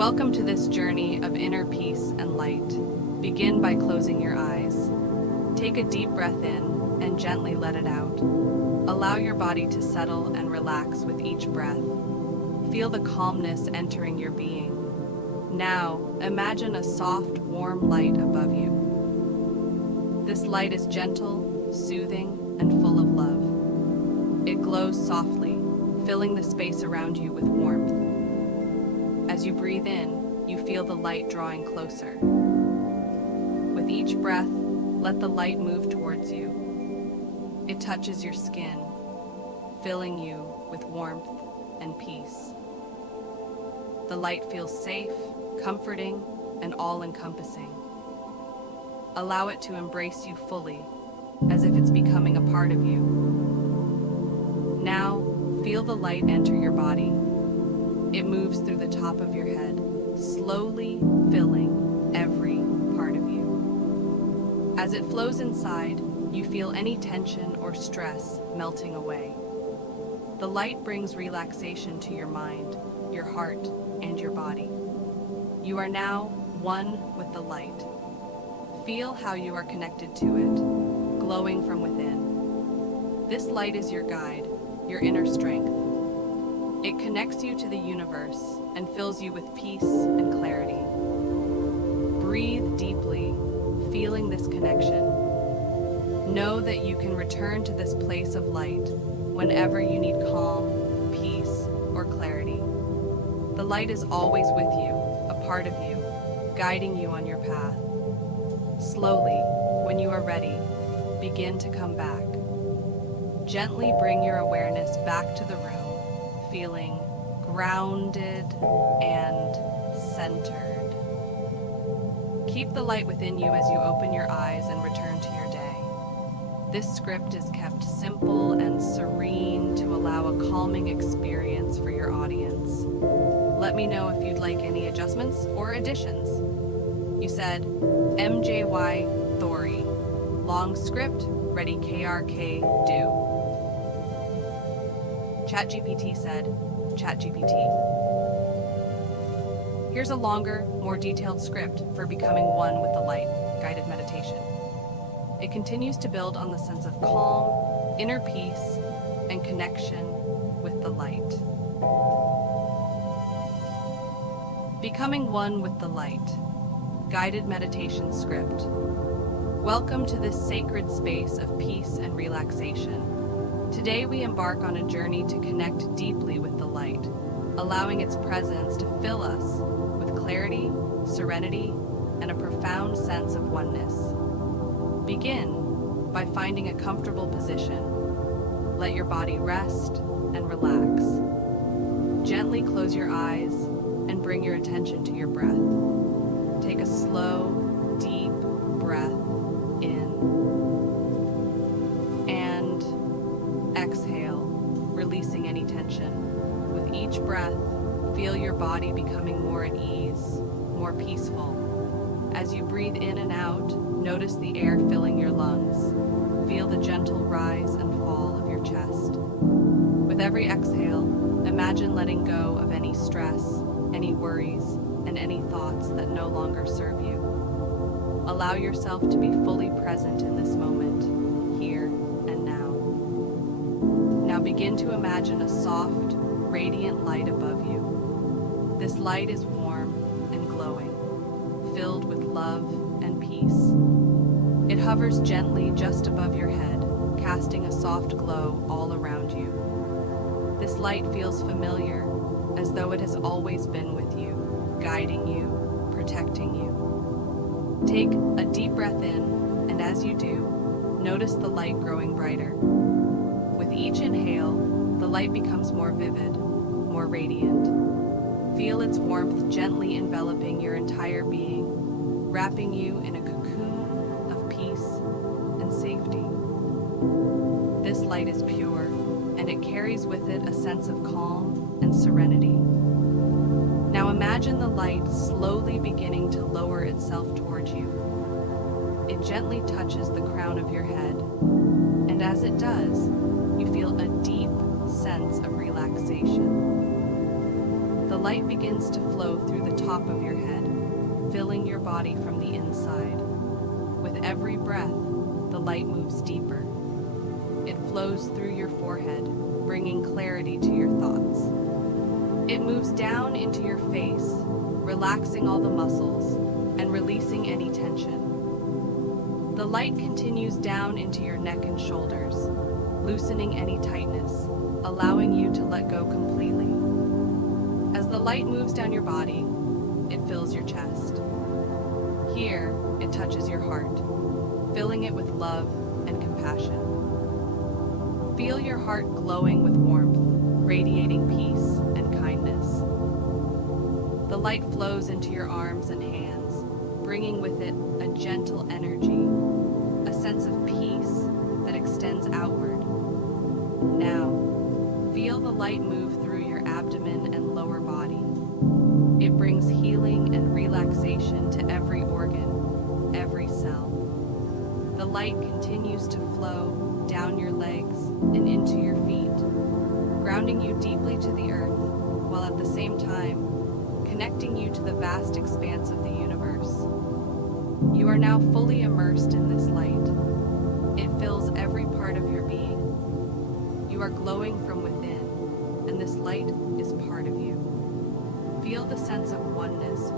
Welcome to this journey of inner peace and light. Begin by closing your eyes. Take a deep breath in and gently let it out. Allow your body to settle and relax with each breath. Feel the calmness entering your being. Now, imagine a soft, warm light above you. This light is gentle, soothing, and full of love. It glows softly, filling the space around you with warmth. As you breathe in, you feel the light drawing closer. With each breath, let the light move towards you. It touches your skin, filling you with warmth and peace. The light feels safe, comforting, and all-encompassing. Allow it to embrace you fully, as if it's becoming a part of you. Now, feel the light enter your body. It moves through the top of your head, slowly filling every part of you. As it flows inside, you feel any tension or stress melting away. The light brings relaxation to your mind, your heart, and your body. You are now one with the light. Feel how you are connected to it, glowing from within. This light is your guide, your inner strength. It connects you to the universe and fills you with peace and clarity. Breathe deeply, feeling this connection. Know that you can return to this place of light whenever you need calm, peace, or clarity. The light is always with you, a part of you, guiding you on your path. Slowly, when you are ready, begin to come back. Gently bring your awareness back to the room, feeling grounded and centered. Keep the light within you as you open your eyes and return to your day. This script is kept simple and serene to allow a calming experience for your audience. Let me know if you'd like any adjustments or additions. You said MJY Thori. Long script, ready KRK do. ChatGPT said, ChatGPT. Here's a longer, more detailed script for becoming one with the light, guided meditation. It continues to build on the sense of calm, inner peace, and connection with the light. Becoming one with the light, guided meditation script. Welcome to this sacred space of peace and relaxation. Today we embark on a journey to connect deeply with the light, allowing its presence to fill us with clarity, serenity, and a profound sense of oneness. Begin by finding a comfortable position. Let your body rest and relax. Gently close your eyes and bring your attention to your breath. Take a slow, deep breath in. Exhale, releasing any tension. With each breath, feel your body becoming more at ease, more peaceful. As you breathe in and out, notice the air filling your lungs. Feel the gentle rise and fall of your chest. With every exhale, imagine letting go of any stress, any worries, and any thoughts that no longer serve you. Allow yourself to be fully present in this moment, here and now. Now begin to imagine a soft, radiant light above you. This light is warm and glowing, filled with love and peace. It hovers gently just above your head, casting a soft glow all around you. This light feels familiar, as though it has always been with you, guiding you, protecting you. Take a deep breath in, and as you do, notice the light growing brighter. With each inhale, the light becomes more vivid, more radiant. Feel its warmth gently enveloping your entire being, wrapping you in a cocoon of peace and safety. This light is pure, and it carries with it a sense of calm and serenity. Now imagine the light slowly beginning to lower itself toward you. It gently touches the crown of your head, and as it does, you feel a deep sense of relaxation. The light begins to flow through the top top of your head, filling your body from the inside. With every breath, the light moves deeper. It flows through your forehead, bringing clarity to your thoughts. It moves down into your face, relaxing all the muscles and releasing any tension. The light continues down into your neck and shoulders, loosening any tightness, allowing you to let go completely. As the light moves down your body, it fills your chest. Here, it touches your heart, filling it with love and compassion. Feel your heart glowing with warmth, radiating peace and kindness. The light flows into your arms and hands, bringing with it a gentle energy, a sense of peace that extends outward. Now, feel the light move through your abdomen and lower body. It brings healing and relaxation to every organ, every cell. The light continues to flow down your legs and into your feet, grounding you deeply to the earth, while at the same time connecting you to the vast expanse of the universe. You are now fully immersed in this light. It fills every part of your being. You are glowing from within, and this light is part of you. Feel the sense of oneness